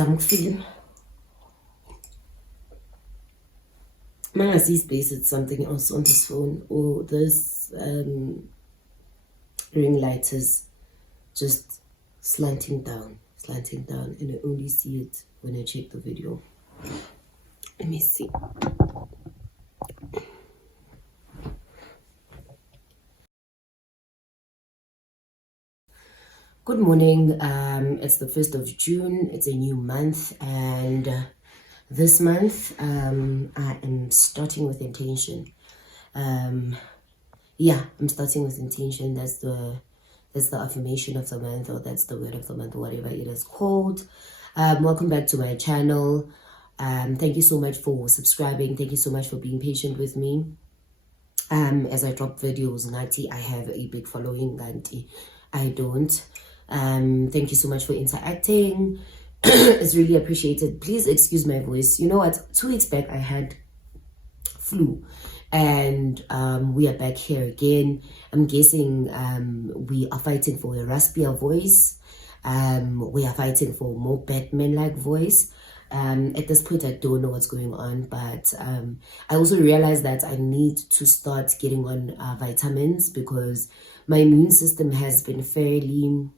I'm feeling. Man, I see space, it's something else on this phone. Or this ring light is just slanting down, and I only see it when I check the video. Let me see. Good morning. It's the 1st of June. It's a new month, and this month I am starting with intention. I'm starting with intention. That's the affirmation of the month, or that's the word of the month, whatever it is called. Welcome back to my channel. Thank you so much for subscribing. Thank you so much for being patient with me. As I drop videos, Nati, I have a big following, Nati, I don't. Thank you so much for interacting. It's really appreciated. Please excuse my voice. You know what? 2 weeks back I had flu, and we are back here again. I'm guessing we are fighting for a raspier voice. We are fighting for more Batman-like voice. At this point I don't know what's going on, but I also realized that I need to start getting on vitamins, because my immune system has been fairly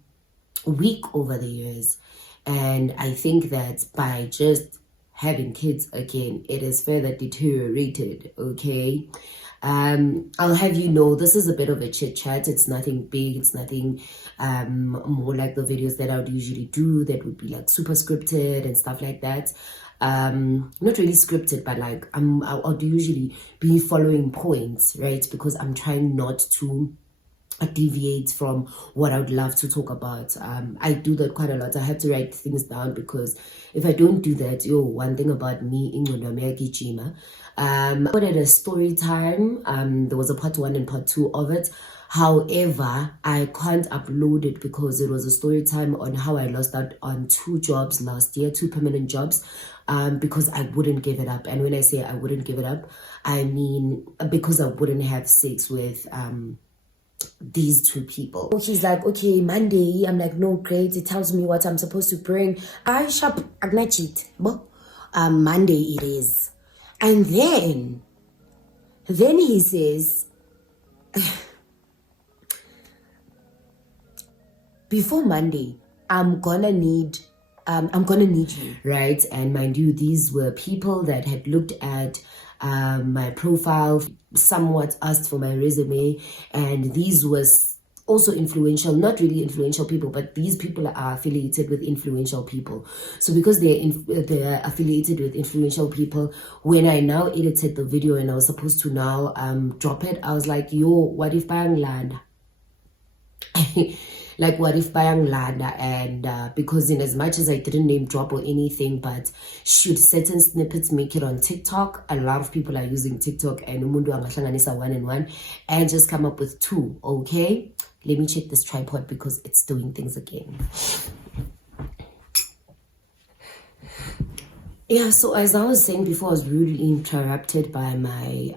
weak over the years, and I think that by just having kids again, it is further deteriorated. Okay, I'll have you know, this is a bit of a chit chat. It's nothing big, it's nothing more like the videos that I would usually do, that would be like super scripted and stuff like that. Not really scripted, but like I'll usually be following points, right? Because I'm trying not to deviate from what I would love to talk about. I do that quite a lot. I have to write things down, because if I don't do that, one thing about me, I put it a story time. There was a part 1 and part 2 of it. However, I can't upload it because it was a story time on how I lost out on 2 jobs last year, 2 permanent jobs, because I wouldn't give it up. And when I say I wouldn't give it up, I mean because I wouldn't have sex with these 2 people. He's like, okay, Monday. I'm like, no, great. It tells me what I'm supposed to bring. I shop chit. Monday it is. And then he says, before Monday, I'm gonna need you, right? And mind you, these were people that had looked at my profile, somewhat asked for my resume, and these was also influential, not really influential people, but these people are affiliated with influential people. So because they're affiliated with influential people, when I now edited the video and I was supposed to now drop it, I was like, yo, what if I land? Like, what if bayang landa? And because in as much as I didn't name drop or anything, but should certain snippets make it on TikTok, a lot of people are using TikTok, and umundu angahlanganisa 1 and 1 and just come up with 2. Okay, let me check this tripod because it's doing things again. Yeah, so as I was saying before, I was rudely interrupted by my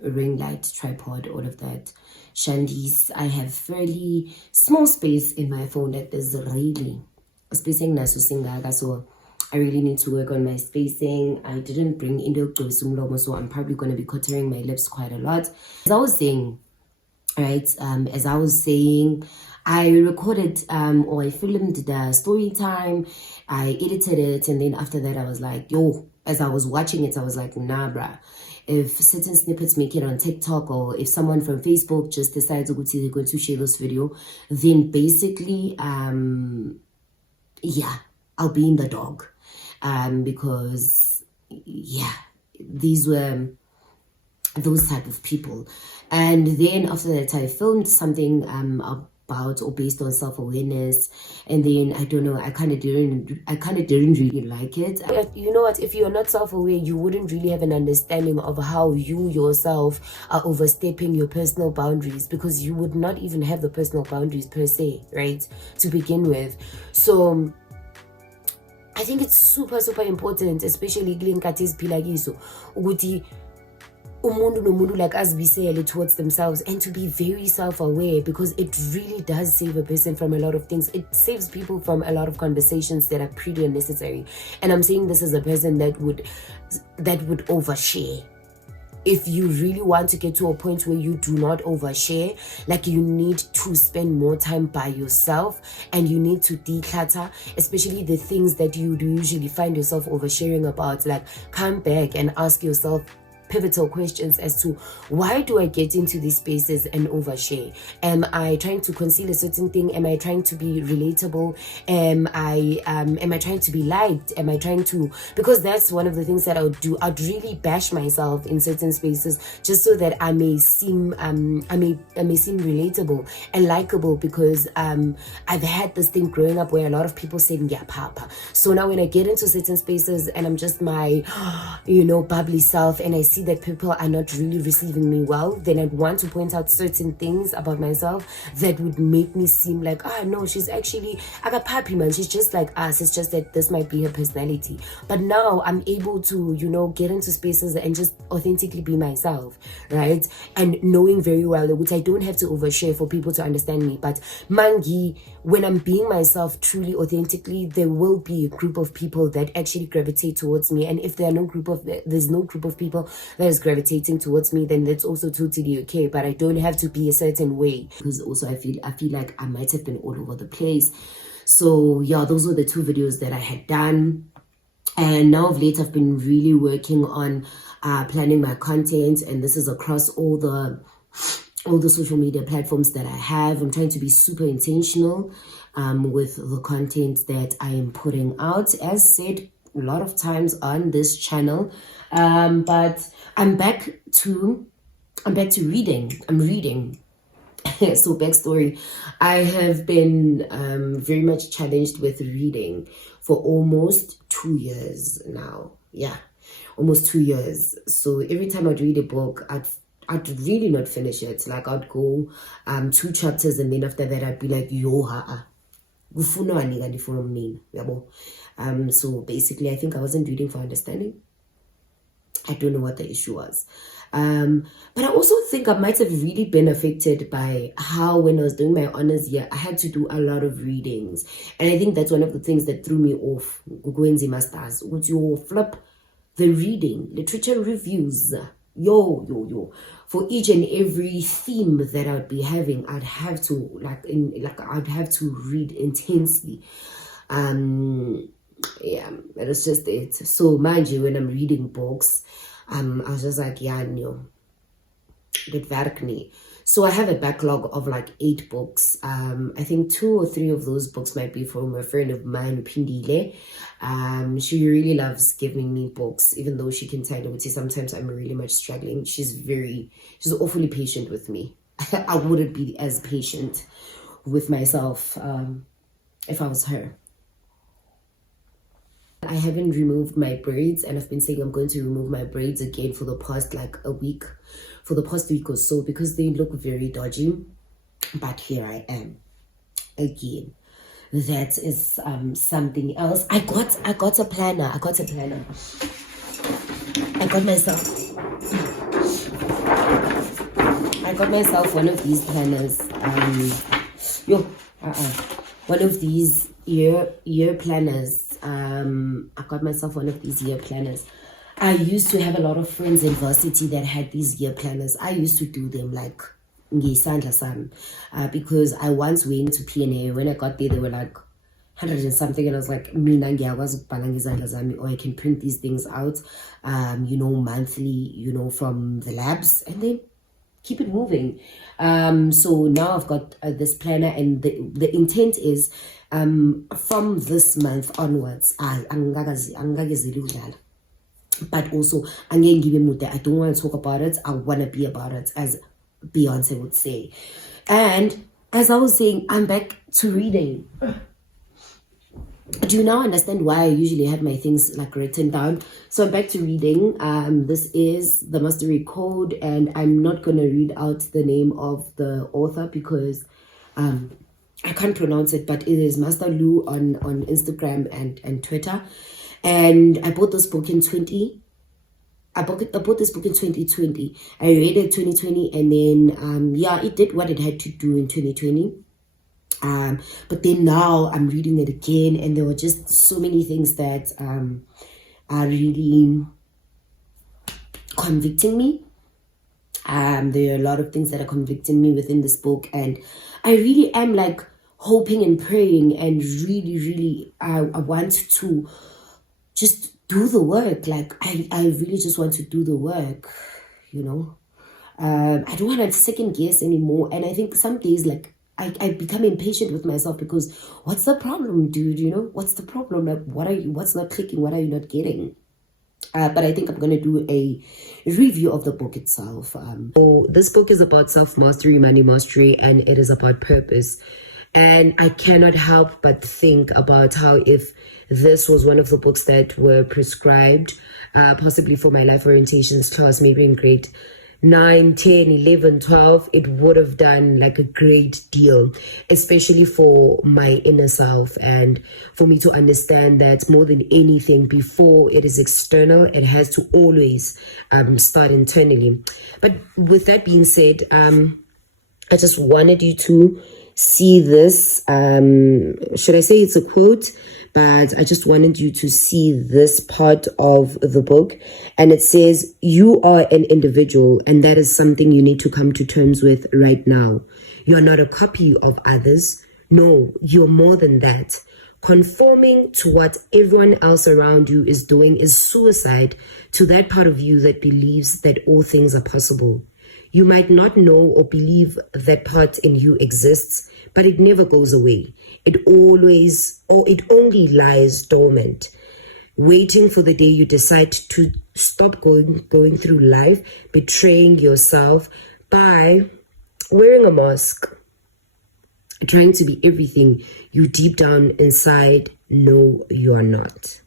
ring light, tripod, all of that shandies. I have fairly small space in my phone that is really spacing naso singaga, so I really need to work on my spacing. I didn't bring into umlomo, so I'm probably going to be contouring my lips quite a lot. As I was saying, right, I recorded or I filmed the story time, I edited it, and then after that I was like, yo, as I was watching it, I was like, nah, bruh. If certain snippets make it on TikTok, or if someone from Facebook just decides they're going to share this video, then basically, yeah, I'll be in the dog. Because, yeah, these were those type of people. And then after that, I filmed something about or based on self-awareness, and then I don't know, I kind of didn't really like it. You know what, if you're not self-aware, you wouldn't really have an understanding of how you yourself are overstepping your personal boundaries, because you would not even have the personal boundaries per se, right, to begin with. So I think it's super important, especially umuntu nomuntu like azibisele towards themselves, and to be very self-aware, because it really does save a person from a lot of things. It saves people from a lot of conversations that are pretty unnecessary. And I'm saying this as a person that would overshare. If you really want to get to a point where you do not overshare, like you need to spend more time by yourself and you need to declutter, especially the things that you do usually find yourself oversharing about. Like, come back and ask yourself pivotal questions as to, why do I get into these spaces and overshare? Am I trying to conceal a certain thing? Am I trying to be relatable? Am I trying to be liked? Am I trying to, because that's one of the things that I would do. I'd really bash myself in certain spaces just so that I may seem seem relatable and likable, because I've had this thing growing up where a lot of people say yeah papa. So now when I get into certain spaces and I'm just my bubbly self, and I see that people are not really receiving me well, then I'd want to point out certain things about myself that would make me seem like, no, she's actually agapapi man, she's just like us. It's just that this might be her personality. But now I'm able to get into spaces and just authentically be myself, right? And knowing very well which I don't have to overshare for people to understand me. But mangi, when I'm being myself truly authentically, there will be a group of people that actually gravitate towards me. And if there's no group of people that is gravitating towards me, then that's also totally okay. But I don't have to be a certain way, because also I feel like I might have been all over the place. So yeah, those were the 2 videos that I had done. And now of late I've been really working on planning my content, and this is across all the social media platforms that I have. I'm trying to be super intentional with the content that I am putting out, as said a lot of times on this channel. But I'm back to reading. I'm reading. So backstory, I have been very much challenged with reading for almost 2 years now. Yeah, almost 2 years. So every time I'd read a book, I'd really not finish it. Like, I'd go 2 chapters, and then after that I'd be like, yo so basically I think I wasn't reading for understanding. I don't know what the issue was. But I also think I might have really been affected by how, when I was doing my honors year, I had to do a lot of readings. And I think that's one of the things that threw me off going masters. Would you flip the reading, literature reviews, for each and every theme that I would be having, I'd have to I'd have to read intensely. Yeah, that was just it. So mind you, when I'm reading books, I was just like, yeah, no, dit werk nie. So I have a backlog of like 8 books. I think 2 or 3 of those books might be from a friend of mine, Pindile. She really loves giving me books, even though she can tell me sometimes I'm really much struggling. She's awfully patient with me. I wouldn't be as patient with myself if I was her. I haven't removed my braids, and I've been saying I'm going to remove my braids again for the past week or so, because they look very dodgy. But here I am again. That is something else. I got a planner. I got myself one of these planners. One of these year planners. I got myself one of these year planners. I used to have a lot of friends in varsity that had these year planners. I used to do them like because I once went to P&A. When I got there, they were like 100 and something, and I was like, or I can print these things out monthly, from the labs, and then keep it moving. So now I've got this planner, and the intent is from this month onwards, but also I don't want to talk about it. I want to be about it, as Beyonce would say. And as I was saying, I'm back to reading. Do you now understand why I usually have my things like written down? So I'm back to reading. This is The Mastery Code, and I'm not going to read out the name of the author because I can't pronounce it, but it is Master Lou on Instagram and Twitter. And I bought this book in I bought this book in 2020. I read it 2020, and then yeah, it did what it had to do in 2020. But then now I'm reading it again, and there were just so many things that are really convicting me. There are a lot of things that are convicting me within this book, and I really am like hoping and praying, and really I want to just do the work. Like I really just want to do the work, you know. I don't want to second guess anymore. And I think some days, like, I become impatient with myself, because what's the problem, dude? You know, what's the problem? Like, what's not clicking? What are you not getting? But I think I'm going to do a review of the book itself. So this book is about self-mastery, money mastery, and it is about purpose. And I cannot help but think about how, if this was one of the books that were prescribed, possibly for my life orientations class, maybe in grade 9, 10, 11, 12, it would have done like a great deal, especially for my inner self, and for me to understand that more than anything, before it is external, it has to always start internally. But with that being said, I just wanted you to see this. Should I say it's a quote? But I just wanted you to see this part of the book. And it says, you are an individual, and that is something you need to come to terms with right now. You're not a copy of others. No, you're more than that. Conforming to what everyone else around you is doing is suicide to that part of you that believes that all things are possible. You might not know or believe that part in you exists, but it never goes away. It only lies dormant, waiting for the day you decide to stop going through life, betraying yourself by wearing a mask, trying to be everything you deep down inside know you are not.